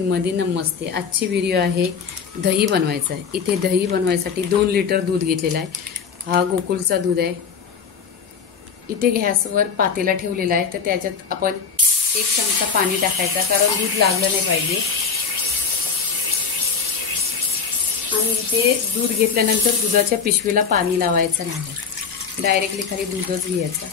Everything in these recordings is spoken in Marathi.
मध्ये नमस्ते. आजची व्हिडिओ आहे दही बनवायचा आहे. इथे दही बनवायसाठी 2 लिटर दूध घेतलेला आहे. हा गोकुलचा दूध आहे. इथे गॅसवर पातेला ठेवलेला आहे, तर त्याच्यात आपण 1 चमचा पाणी टाकायचा, कारण दूध लागलं नाही पाहिजे. आणि इथे दूध घेतल्यानंतर दुधाच्या पिशवीला पाणी लावायचं नाही, डायरेक्टली खाली दूधच घ्यायचं.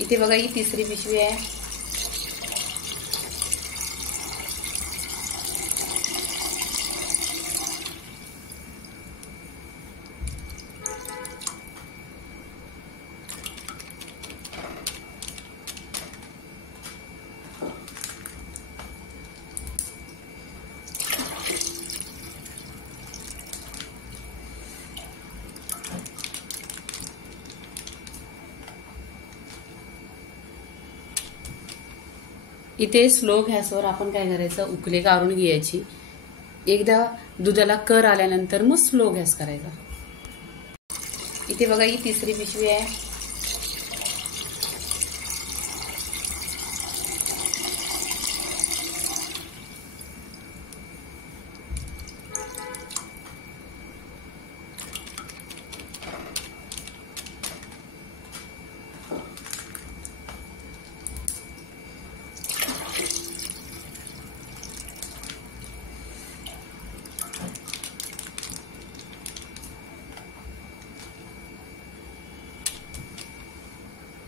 इथे बघा, ही तिसरी पिशवी आहे. इथे स्लो गॅसवर आपण काय करायचं, उकळी काढून घ्यायची. एकदा दुधाला कर आल्यानंतर मग स्लो गॅस करायचा. इथे बघा, ही तिसरी पिशवी आहे.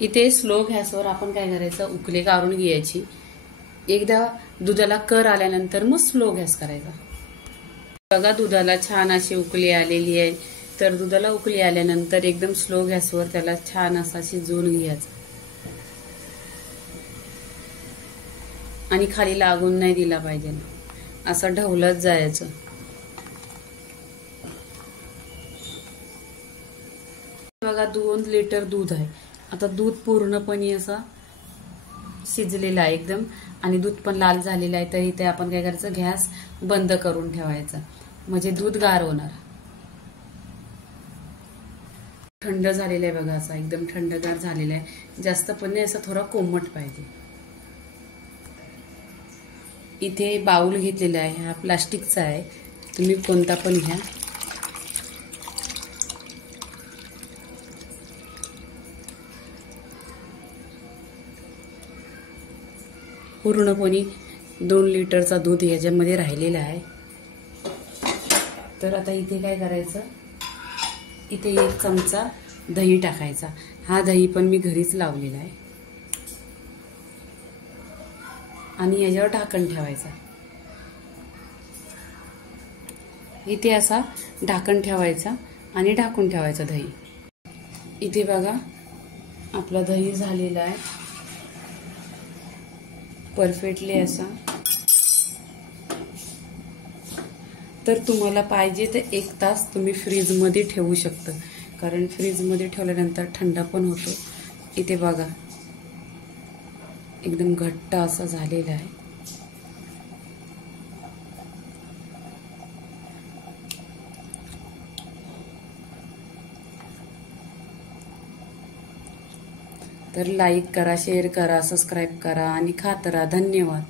इथे स्लो गॅसवर आपण काय करायचं, उकळी काढून घ्यायची. एकदा दुधाला कर आल्यानंतर मग स्लो गॅस करायचा. बघा, दुधाला छान अशी उकळी आलेली आहे. तर दुधाला उकळी आल्यानंतर एकदम स्लो गॅसवर त्याला छान असा शिजवून घ्यायचा आणि खाली लागून नाही दिला पाहिजे, असं ढवलत जायचं. बघा, 2 लिटर दूध आहे. आता दूध पूर्णपणे असं शिजलेलं आहे एकदम, आणि दूध पण लाल झालेलं आहे. तर इथे आपण काय करायचं, गॅस बंद करून ठेवायचा, म्हणजे दूध गार होणार. थंड झालेलं आहे बघा, असा एकदम थंडगार झालेला आहे. जास्त पण नाही, असं थोडा कोमट पाहिजे. इथे बाउल घेतलेला आहे, हा प्लास्टिकचा आहे, तुम्ही कोणता पण घ्या. पूर्णपणे 2 लिटरचा दूध याच्यामध्ये राहिलेला आहे. तर आता इथे काय करायचं, इथे 1 चमचा दही टाकायचा. हा दही पण मी घरीच लावलेला आहे. आणि याच्यावर ढाकण ठेवायचा. इथे असा ढाकण ठेवायचा आणि ढाकून ठेवायचं दही. इथे बघा, आपला दही झालेला आहे परफेक्टली असा. तर तुम्हाला पाहिजे तर 1 तास तुम्ही फ्रीजमध्ये ठेवू शकता, कारण फ्रीजमध्ये ठेवल्यानंतर थंड पण होतो. इथे बघा, एकदम घट्ट असं झालेलं आहे. तर लाईक करा, शेअर करा, सबस्क्राईब करा आणि खात राहा. धन्यवाद.